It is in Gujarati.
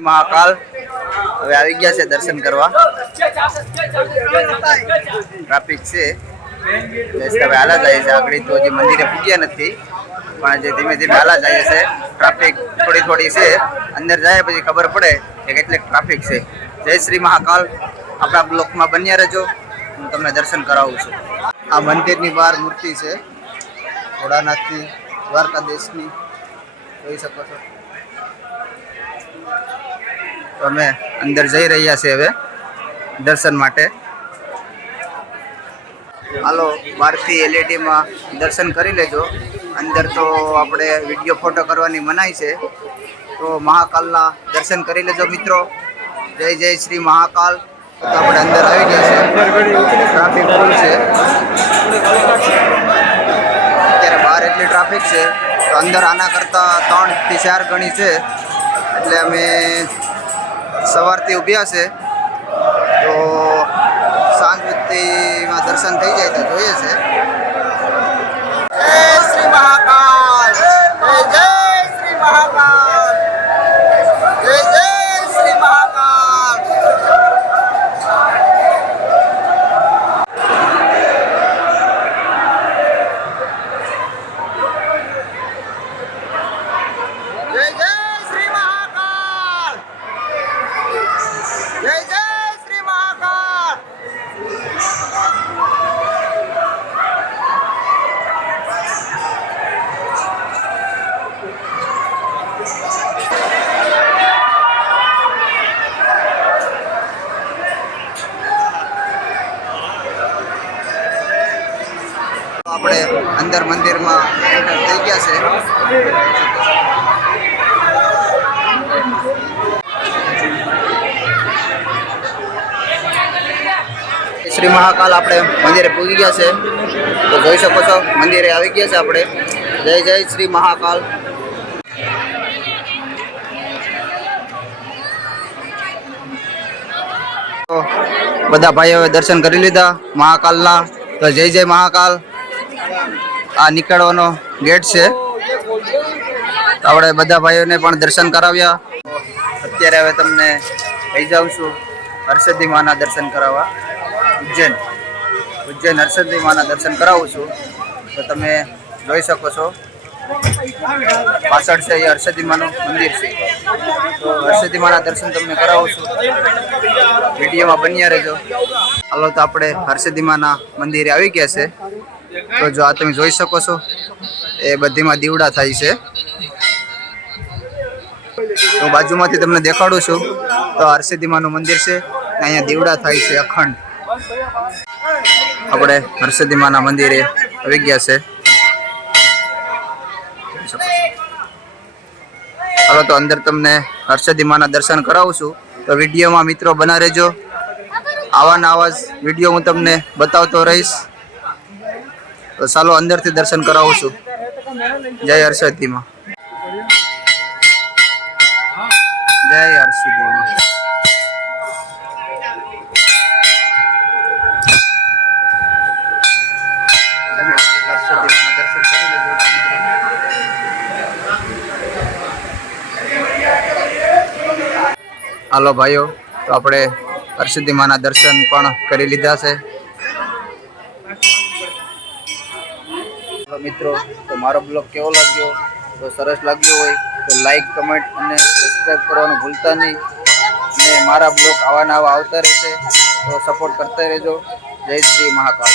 શ્રી મહાકાલ હવે આવી ગયા છે દર્શન કરવા. ટ્રાફિક છે હવે હાલા જાય છે આગળ, તો હજી મંદિરે પૂગ્યા નથી પણ જે ધીમે ધીમે હાલા જાય છે. ટ્રાફિક થોડી છે, અંદર જાય પછી ખબર પડે કે કેટલીક ટ્રાફિક છે. જય શ્રી મહાકાલ. આપણા બ્લોકમાં બન્યા રહેજો, હું તમને દર્શન કરાવું છું. આ મંદિરની બહાર મૂર્તિ છે ભોળાનાથની, દ્વારકાધીશની, જોઈ શકો છો. તો અમે અંદર જઈ રહ્યા છીએ હવે દર્શન માટે. હાલો, બહારથી એલઈડીમાં દર્શન કરી લેજો. અંદર તો આપણે વિડીયો ફોટો કરવાની મનાઈ છે, તો મહાકાલના દર્શન કરી લેજો મિત્રો. જય જય શ્રી મહાકાલ. તો આપણે અંદર આવી ગયા છે, ટ્રાફિક ફૂલ છે અત્યારે બહાર, એટલી ટ્રાફિક છે તો અંદર આના કરતાં 3 થી 4 ગણી છે. એટલે અમે સવારથી ઊભ્યા છે, તો સાંજ સુધીમાં દર્શન થઈ જાય તો જોઈએ છે. જય શ્રી મહાકાલ, જય શ્રી મહાકાલ, જય જય શ્રી મહાકાલ. જય જય શ્રી મહાકાલ, જય જય શ્રી મહાકાલ. આપણે અંદર મંદિરમાં એન્ટર થઈ ગયા છે. શ્રી મહાકાલ આપણે મંદિરે પૂગી ગયા છે, તો જોઈ શકો છો મંદિરે આવી ગયા છે આપણે. જય જય શ્રી મહાકાલ. તો બધા ભાઈઓએ દર્શન કરી લીધા મહાકાલના. તો જય જય મહાકાલ. આ નીકળવાનો ગેટ છે, આપણે બધા ભાઈઓને પણ દર્શન કરાવ્યા. અત્યારે હવે તમને લઈ જાઉં છું હરસિદ્ધિ માના દર્શન કરાવવા ઉજ્જૈન હરસિદ્ધિ માના દર્શન કરાવું છું. તો તમે જોઈ શકો છો પાછળ છે એ હરસિદ્ધિ માનું મંદિર છે. તો હરસિદ્ધિ માના દર્શન તમને કરાવું છું, વિડીયોમાં બન્યા રહેજો. હાલો, તો આપણે હરસિદ્ધિ માના મંદિરે આવી ગયા છે. તો જો આ તમે જોઈ શકો છો એ બધીમાં દીવડા થાય છે. તો બાજુમાંથી તમને દેખાડું છું, તો હરસિદ્ધિ માનું મંદિર છે, અહીંયા દીવડા થાય છે અખંડ. આપણે હરસિદ્ધિ માના મંદિરે આવી ગયા છે. હાલો, તો અંદર તમને હરસિદ્ધિ માના દર્શન કરાવું છું, તો વિડીયોમાં મિત્રો બના રહેજો. આવા જ વિડીયો હું તમને બતાવતો રહીશ. તો ચાલો અંદરથી દર્શન કરાવું છું. જય હરસિદ્ધિમાં, જય હરસિદ્ધિમાં. હાલો ભાઈઓ, તો આપણે હરસિદ્ધિ માના દર્શન પણ કરી લીધા છે. મિત્રો, તો મારો બ્લોગ કેવો લાગ્યો? તો સરસ લાગ્યો હોય તો લાઈક, કમેન્ટ અને સબસ્ક્રાઈબ કરવાનું ભૂલતા નહીં. અને મારા બ્લોગ આવા આવતા રહેશે, તો સપોર્ટ કરતા રહેજો. જય શ્રી મહાકાલ.